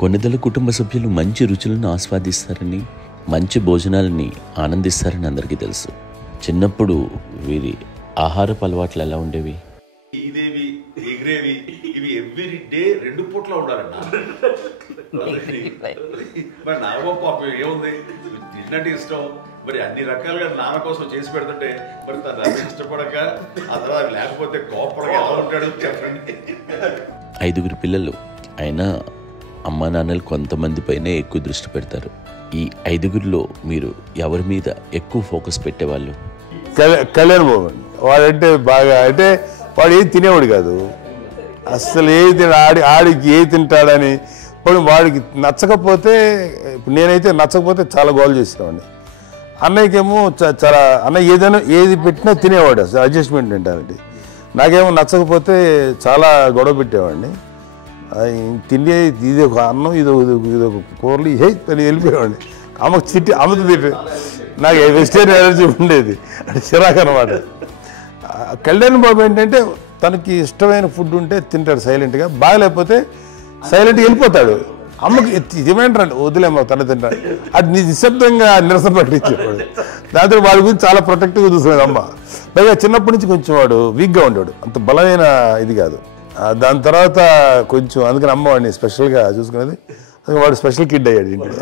కొన్నిదల కుటుంబ సభ్యులు మంచి రుచులను ఆస్వాదిస్తారని, మంచి భోజనాలని ఆనందిస్తారని అందరికీ తెలుసు. చిన్నప్పుడు వీరి ఆహారపు అలవాట్లు ఎలా ఉండేవి? ఇదేవి ఎగిరేవి ఇవి ఎవ్రీ డే 2 పూట్ల ఉండాలన్న. మరి నాగబాబు పాపం ఏముంది, తిన్నట్టు ఇష్టం, మరి అన్ని రకాలుగా నాన్న కోసం చేసి పెడుతుంటే మరి తను అది ఇష్టపడక ఆ తర్వాత లేకపోతే కోపడక ఎలా ఉంటాడు చెప్పండి. 5 పిల్లలు అయినా అమ్మా నాన్నలు కొంతమంది పైనే ఎక్కువ దృష్టి పెడతారు. ఈ 5లో మీరు ఎవరి మీద ఎక్కువ ఫోకస్ పెట్టేవాళ్ళు? కళ్యాణ్ బాబు అండి. వాడంటే బాగా, అంటే వాడు ఏది తినేవాడు కాదు అసలు. ఏది ఆడికి ఏది తింటాడని ఇప్పుడు వాడికి నచ్చకపోతే, నేనైతే నచ్చకపోతే చాలా గోల్ చేసేవాడిని. అన్నయ్యకేమో చాలా, అన్నయ్య ఏదైనా ఏది పెట్టినా తినేవాడు, అసలు అడ్జస్ట్మెంట్ ఏంటంటే. నాకేమో నచ్చకపోతే చాలా గొడవ పెట్టేవాడిని. తిండి ఇది ఒక అన్నం, ఇదొక కూరలు అని వెళ్ళిపోయేవాడిని. అమ్మకు అమ్మతో తిట్టి నాకు వెజిటేరియన్ ఎలర్జీ ఉండేది, అంటే చిరాకు అనమాట. కళ్యాణ్ బాబు ఏంటంటే తనకి ఇష్టమైన ఫుడ్ ఉంటే తింటాడు సైలెంట్గా, బాగలేకపోతే సైలెంట్గా వెళ్ళిపోతాడు. అమ్మకి ఏమంటారండి, వదిలేమ్మా తన తింటాడు, అది నిశ్శబ్దంగా నిరసన ప్రకటించేవాడు. దాంతో వాడి గురించి చాలా ప్రొటెక్టివ్గా చూసుకునేది అమ్మ. పైగా చిన్నప్పటి నుంచి కొంచెం వాడు వీక్గా ఉండేవాడు, అంత బలమైన ఇది కాదు. దాని తర్వాత కొంచెం అందుకని అమ్మ వాడిని స్పెషల్గా చూసుకునేది. వాడు స్పెషల్ కిడ్ అయ్యాడు ఇంట్లో.